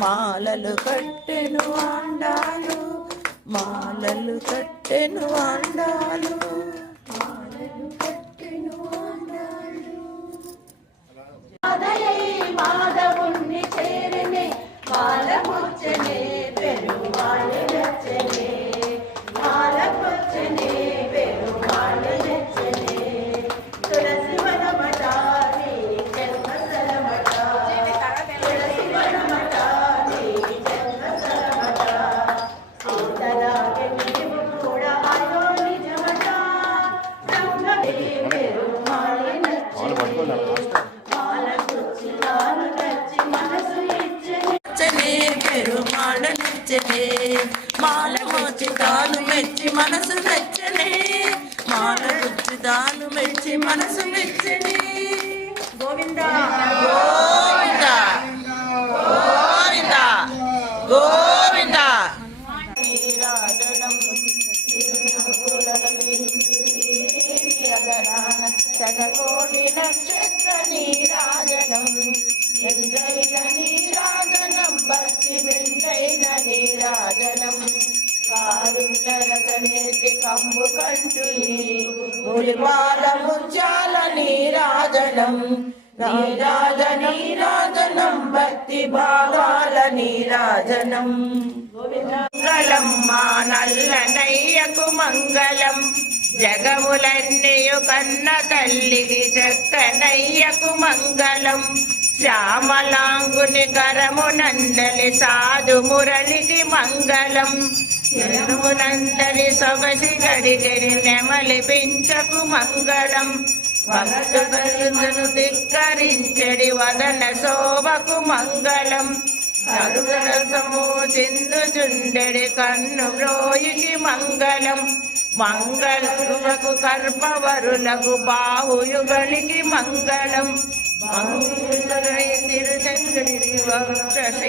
మాలలు కట్టెను ఆండాలు, మాలలు కట్టెను ఆండాలు, మాలలు కట్టెను ఆండాలు. మాధవుణ్ణి చేరనే మాలముచ్చనే పెరుమాళి నచ్చనే, మాలముచ్చనే పెరుమాళి నచ్చనే. తులసి వనమట నీ జన్మస్థలమట, తులసి వనమట నీ జన్మస్థలమట. సీతలాగే నీవు కూడా ఆయో నిజమట, బ్రహ్మదే పెరుమాళి నచ్చనే. పెరుమాళ నచ్చనే, మాల మోచి తాను మెచ్చి మనసు నచ్చనే, మాల గుచ్చి తాను మెచ్చి మనసు మెచ్చనే. గోవింద గోవింద గోవింద గోవింద. శతకోటి నక్షత్ర నీరాజనం, ఎందైన నీరాజనం భక్తి వెందైన నీరాజనం. కారుణ్య రసనేతి కంబు కంటు మురిపాల ముత్యాల నీరాజనం, నీరాజనం భక్తి భావాల నీరాజనం. మంగళం మా నల్లనయ్యకు మంగళం, జగములన్నయు కన్న తల్లికి చక్కనయ్యకు మంగళం. శ్యామలాంగుని కరము నందలి సాధు మురళికి మంగళం, ఎరుమునందలి సొగసి గడిగరి నెమలి పించకు మంగళం. భక్తులను ధిక్కరించడి వదన శోభకు మంగళం, కరుగరసము చిందుచుండెడి కన్ను బ్రోయికి మంగళం. మంగళకు కర్పవరులకు బాహుయుగలికి మంగళం, మంగళ తిరుచంద్రుడి